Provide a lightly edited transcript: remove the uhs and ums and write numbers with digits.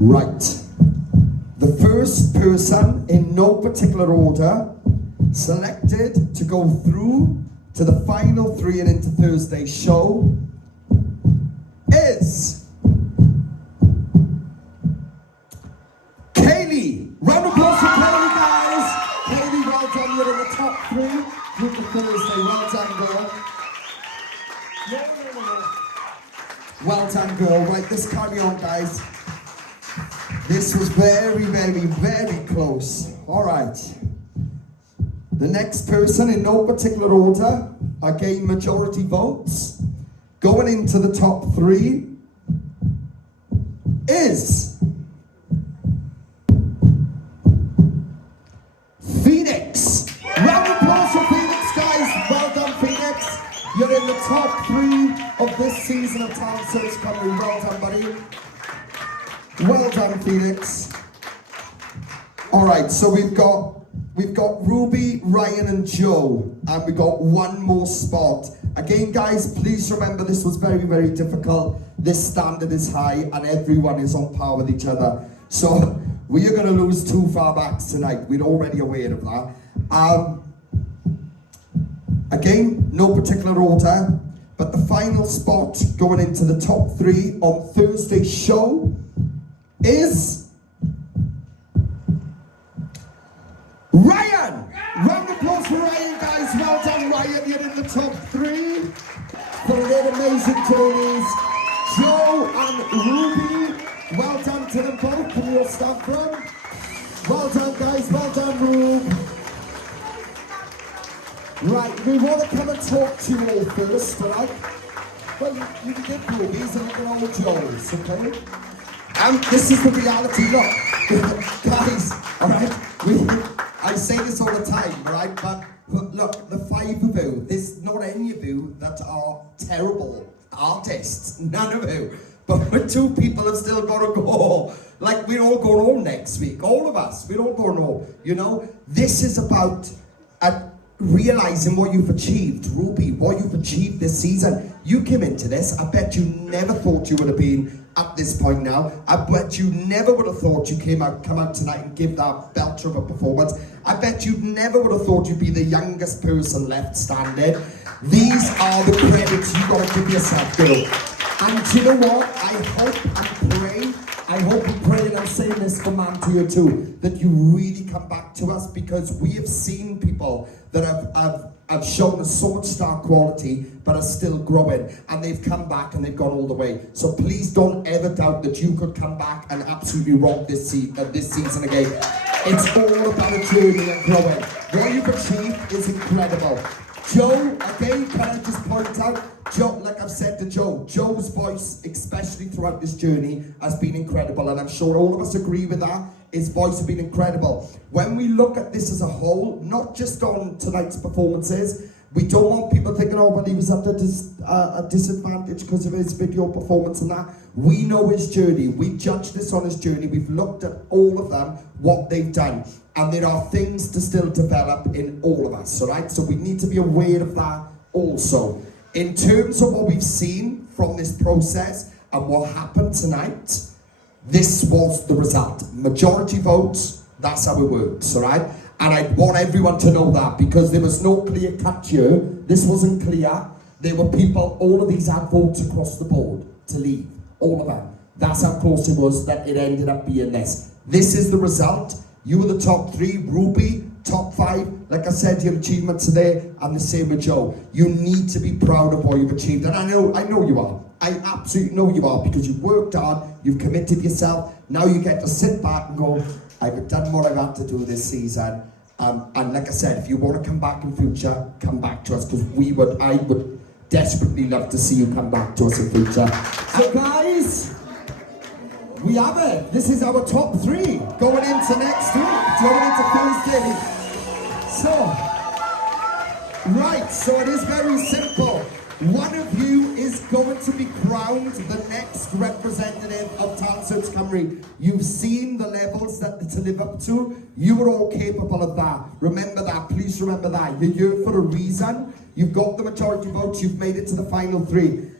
Right. The first person, in no particular order, selected to go through to the final three and into Thursday's show is Kaylee. Round of applause for Kaylee, guys. Kaylee, well done. You're in the top three with the Thursday. Well done, girl. Well done, girl. Right, let's carry on, guys. This was very, very, very close. All right. The next person, in no particular order, again majority votes, going into the top three is Phoenix. Round of applause for Phoenix, guys. Well done, Phoenix. You're in the top three of this season of Talent Search Cymru. Well done, buddy. Well done, Phoenix. All right, so we've got Ruby, Ryan, and Joe, and we've got one more spot. Again, guys, please remember this was very, very difficult. This standard is high, and everyone is on par with each other. So we are going to lose 2 far backs tonight. We're already aware of that. Again, no particular order, but the final spot going into the top three on Thursday's show is Ryan! Round of applause for Ryan, guys. Well done, Ryan. You're in the top three for their amazing journeys. Joe and Ruby, well done to them both. Can you stand for them? Well done, guys. Well done, Ruby. Right, we want to come and talk to you all first, right? Well, you can give Ruby's and look at old Joe's, okay? This is the reality, look, guys, all right, I say this all the time, right, but look, the 5 of you, there's not any of you that are terrible artists, none of you, but 2 people have still got to go, like we're all going home next week, all of us, we're all going home, you know, this is about realizing what you've achieved. Ruby, what you've achieved this season. You came into this, I bet you never thought you would have been at this point now. I bet you never would have thought you come out tonight and give that belter of a performance. I bet you never would have thought you'd be the youngest person left standing. These are the credits you got to give yourself, girl. And do you know what? I hope and pray, and I'm saying this for man to you too, that you really come back to us, because we have seen people that have shown us so much star quality but are still growing, and they've come back and they've gone all the way. So please don't ever doubt that you could come back and absolutely rock this season again. It's all about a journey and growing. What you've achieved is incredible. Joe, again, can I just point out, Joe, like I've said to Joe, Joe's voice, especially throughout this journey, has been incredible, and I'm sure all of us agree with that. His voice has been incredible. When we look at this as a whole, not just on tonight's performances, we don't want people thinking, oh, well, he was at a disadvantage because of his video performance and that. We know his journey. We judge this on his journey. We've looked at all of them, what they've done. And there are things to still develop in all of us, all right? So we need to be aware of that also. In terms of what we've seen from this process and what happened tonight, this was the result. Majority votes, that's how it works, all right? And I want everyone to know that, because there was no clear cut here. This wasn't clear. There were people, all of these had votes across the board to leave, all of them. That's how close it was that it ended up being this. This is the result. You were the top 3, Ruby, top 5. Like I said, your achievements are there, and the same with Joe. You need to be proud of what you've achieved, and I know you are. I absolutely know you are, because you've worked hard, you've committed yourself. Now you get to sit back and go, I've done what I've had to do this season. And like I said, if you want to come back in future, come back to us, because I would desperately love to see you come back to us in future. So guys, we have it. This is our top 3 going into next week, going into Thursday. So it is very simple. One of you is going to be crowned the next representative of Talent Search Cymru. You've seen the levels that to live up to. You are all capable of that. Remember that. Please remember that. You're here for a reason. You've got the majority votes. You've made it to the final 3.